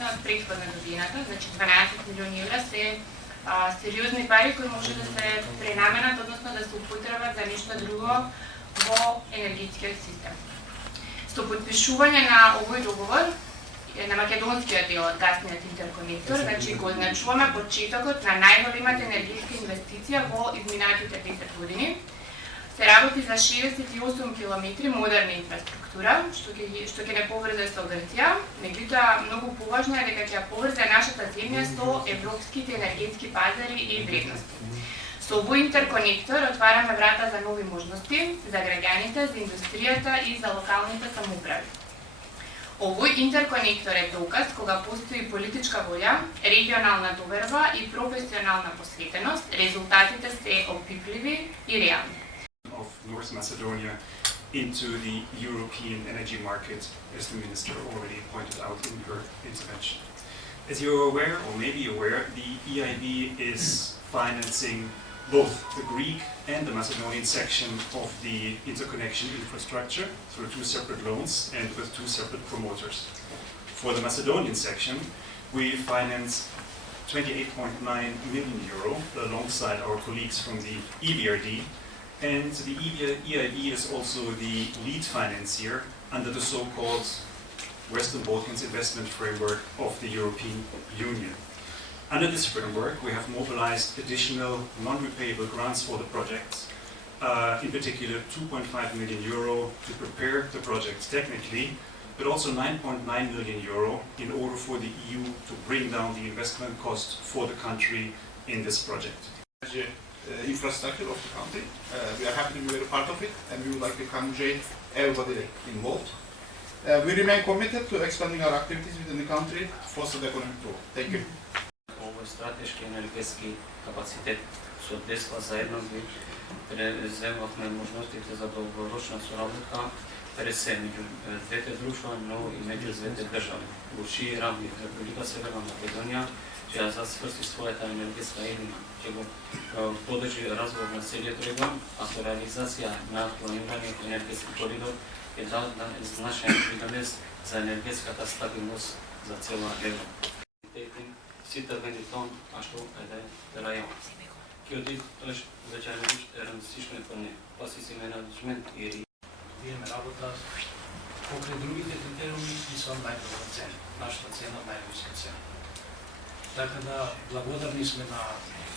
година од претходна годината, значи 12 милиони евра се сериозни пари кои може да се пренаменат, односно да се употребат за нешто друго во енергетскиот систем. Со подпишување на овој договор на македонскиот дел од гасниот интерконектор, значи го означуваме почетокот на најголемата енергетска инвестиција во изминатите 10 години. Се работи за 68 километри модерна инфраструктура, што ќе не поврзе со Грција, меѓутоа многу поважно е дека ќе поврзе нашата земја со европските енергетски пазари и вредности. Со овој интерконектор отвараме врата за нови можности за граѓаните, за индустријата и за локалните самоуправи. Овој интерконектор е доказ кога постои политичка волја, регионална доверба и професионална посветеност, резултатите се опипливи и реални. Of North Macedonia into the European energy market, as the Minister already pointed out in her intervention. As you're aware, or maybe aware, the EIB is financing both the Greek and the Macedonian section of the interconnection infrastructure through two separate loans and with two separate promoters. For the Macedonian section, we finance 28.9 million euro alongside our colleagues from the EBRD, and the EIB is also the lead financier under the so-called Western Balkans Investment Framework of the European Union. Under this framework, we have mobilized additional non-repayable grants for the projects, in particular 2.5 million euro to prepare the projects technically, but also 9.9 million euro in order for the EU to bring down the investment cost for the country in this project. Infrastructure of the country. We are happy to be very part of it, and we would like to congratulate everybody involved. We remain committed to expanding our activities within the country, foster the economic growth. Thank you. Овој стратешки енергетски капацитет со ДЕСКА заедно ги преземавме можностите за долгорочна соработка пред се меѓу двете друштва, но и меѓу двете држави. Во чии рамки Република Северна Македонија ќе засврши својата енергетска еднина, ќе го подржи развој на целиот регион, а со реализација на планираниот енергетски коридор ќе даде значаен придонес за енергетската стабилност за цела Европа. Сите вендитон, а што е рајон. Кјоти тој зачајниш различни плани, пасиси менеджмент и имаме работа покрај другите критериуми и со најдобра цена, нашата цена највиска цена. Така да благодарни сме на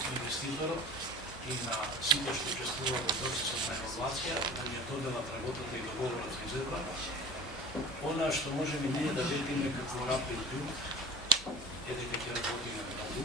инвеститорот и на сите што учествуваат во процесот на евалуација, да ни ја доделат работата и договорот за изvedба. Она што можеме ние да видиме како рапид е дека ќе работиме многу.